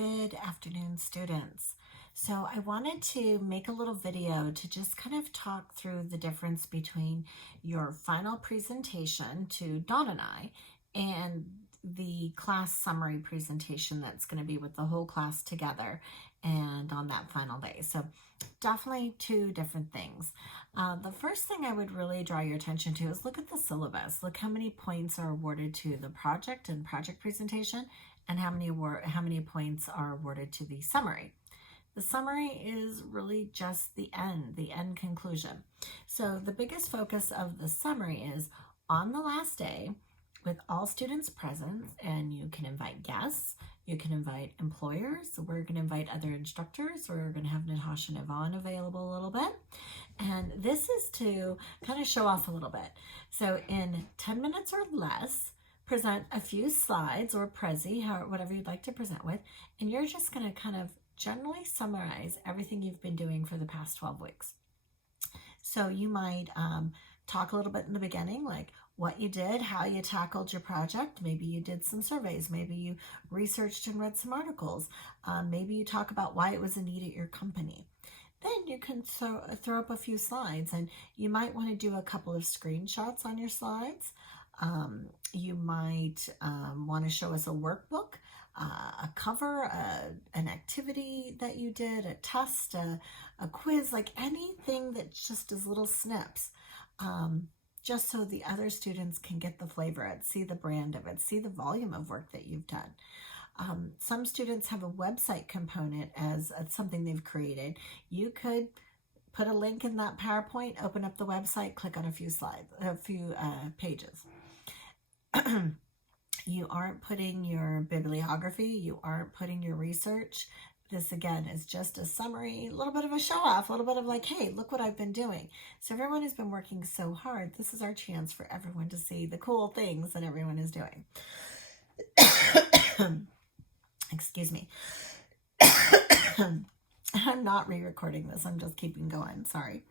Good afternoon, students. So I wanted to make a little video to just kind of talk through the difference between your final presentation to Dawn and I and the class summary presentation that's going to be with the whole class together and on that final day. So definitely two different things. The first thing I would really draw your attention to is look at the syllabus. Look how many points are awarded to the project and project presentation, and how many points are awarded to the summary. The summary is really just the end conclusion. So the biggest focus of the summary is on the last day with all students present, and you can invite guests, you can invite employers. So we're going to invite other instructors. We're going to have Natasha and Yvonne available a little bit. And this is to kind of show off a little bit. So in 10 minutes or less, present a few slides or Prezi, whatever you'd like to present with, and you're just going to kind of generally summarize everything you've been doing for the past 12 weeks. So you might talk a little bit in the beginning, like what you did, how you tackled your project. Maybe you did some surveys. Maybe you researched and read some articles. Maybe you talk about why it was a need at your company. Then you can throw up a few slides, and you might want to do a couple of screenshots on your slides. You might want to show us a workbook, a cover, an activity that you did, a test, a quiz, like anything that just is little snips, just so the other students can get the flavor of it, see the brand of it, see the volume of work that you've done. Some students have a website component as something they've created. You could put a link in that PowerPoint, open up the website, click on a few pages. You aren't putting your bibliography, you aren't putting your research. This again is just a summary, a little bit of a show off, a little bit of like, hey, look what I've been doing. So everyone has been working so hard. This is our chance for everyone to see the cool things that everyone is doing. Excuse me. I'm not re-recording this. I'm just keeping going. Sorry.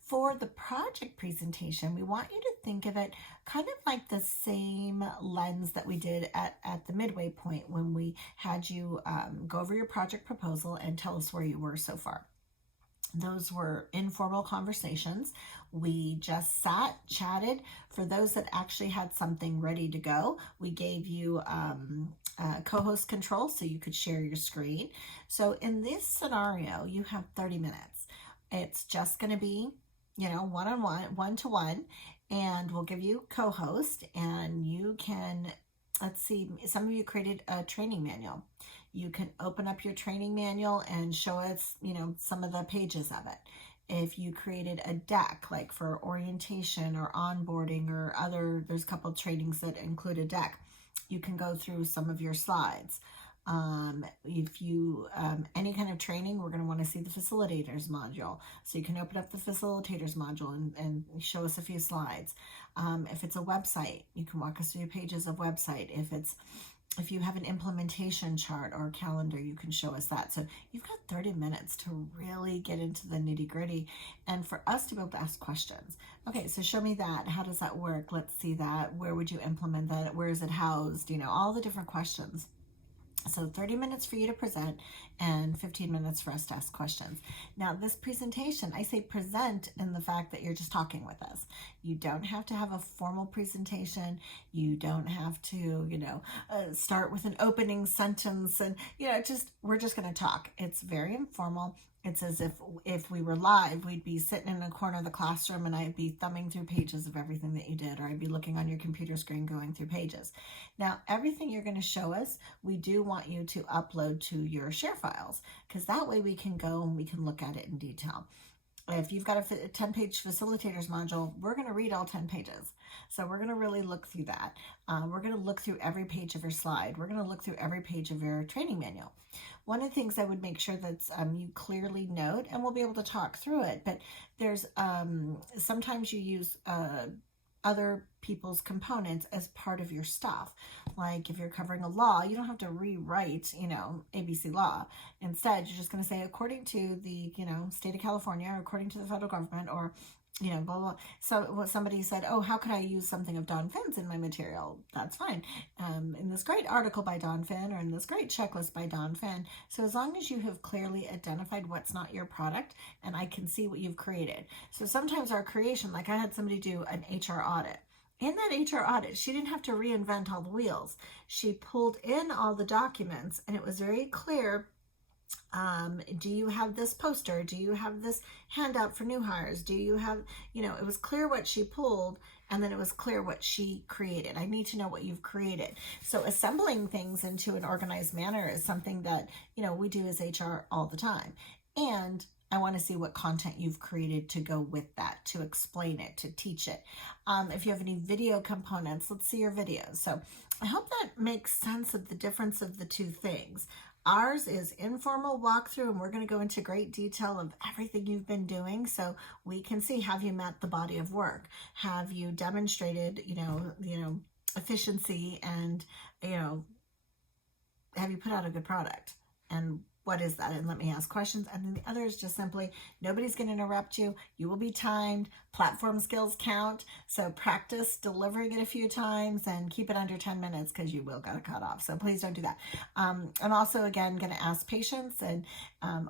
For the project presentation, we want you to think of it kind of like the same lens that we did at the midway point when we had you go over your project proposal and tell us where you were so far. Those were informal conversations. We just sat, chatted. For those that actually had something ready to go, we gave you co-host control so you could share your screen. So in this scenario, you have 30 minutes. It's just going to be, one-on-one, one-to-one, and we'll give you co-host, and you can, let's see, some of you created a training manual. You can open up your training manual and show us, some of the pages of it. If you created a deck, like for orientation or onboarding or there's a couple of trainings that include a deck, you can go through some of your slides. If you, any kind of training, we're going to want to see the facilitators module. So you can open up the facilitators module and show us a few slides. If it's a website, you can walk us through pages of website. If you have an implementation chart or calendar, you can show us that. So you've got 30 minutes to really get into the nitty gritty and for us to be able to ask questions. Okay, so show me that. How does that work? Let's see that. Where would you implement that? Where is it housed? All the different questions. So 30 minutes for you to present and 15 minutes for us to ask questions. Now this presentation, I say present in the fact that you're just talking with us. You don't have to have a formal presentation. You don't have to, start with an opening sentence and, we're just going to talk. It's very informal. It's as if we were live, we'd be sitting in a corner of the classroom and I'd be thumbing through pages of everything that you did, or I'd be looking on your computer screen going through pages. Now, everything you're going to show us, we do want you to upload to your share files, because that way we can go and we can look at it in detail. If you've got a 10-page facilitators module, we're going to read all 10 pages. So we're going to really look through that. We're going to look through every page of your slide. We're going to look through every page of your training manual. One of the things I would make sure that you clearly note, and we'll be able to talk through it, but there's sometimes you use other people's components as part of your stuff. Like if you're covering a law, you don't have to rewrite, ABC law. Instead, you're just going to say, according to the, state of California, or according to the federal government, or you know, blah, blah. So what somebody said, oh, how could I use something of Don Finn's in my material? That's fine. In this great article by Don Finn, or in this great checklist by Don Finn. So as long as you have clearly identified what's not your product, and I can see what you've created. So sometimes our creation, like I had somebody do an HR audit. In that HR audit, she didn't have to reinvent all the wheels. She pulled in all the documents, and it was very clear. Do you have this poster? Do you have this handout for new hires? Do you have, you know, it was clear what she pulled, and then it was clear what she created. I need to know what you've created. So assembling things into an organized manner is something that, you know, we do as HR all the time. And I want to see what content you've created to go with that, to explain it, to teach it. If you have any video components, let's see your videos. So I hope that makes sense of the difference of the two things. Ours is informal walkthrough, and we're going to go into great detail of everything you've been doing, so we can see, have you met the body of work? Have you demonstrated, you know, efficiency, and, you know, have you put out a good product? And what is that? And let me ask questions. And then the other is just simply, nobody's going to interrupt you. You will be timed. Platform skills count. So practice delivering it a few times and keep it under 10 minutes, because you will get cut off. So please don't do that. I'm also, again, going to ask patience, and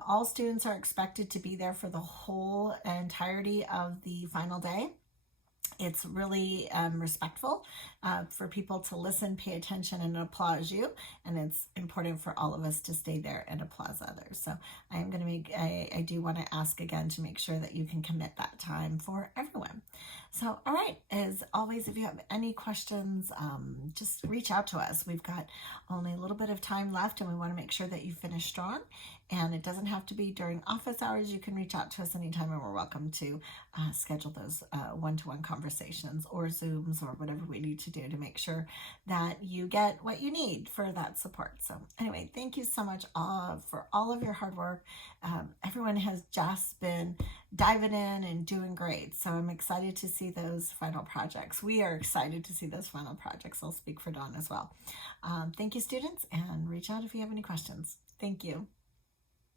all students are expected to be there for the whole entirety of the final day. It's really respectful for people to listen, pay attention, and applaud you. And it's important for all of us to stay there and applaud others. So I am going to I do want to ask again to make sure that you can commit that time for everyone. So, all right, as always, if you have any questions, just reach out to us. We've got only a little bit of time left, and we want to make sure that you finish strong. And it doesn't have to be during office hours. You can reach out to us anytime, and we're welcome to schedule those one-to-one conversations or Zooms or whatever we need to do to make sure that you get what you need for that support. So anyway, thank you so much for all of your hard work. Everyone has just been diving in and doing great. So I'm excited to see those final projects. We are excited to see those final projects. I'll speak for Dawn as well. Thank you, students, and reach out if you have any questions. Thank you.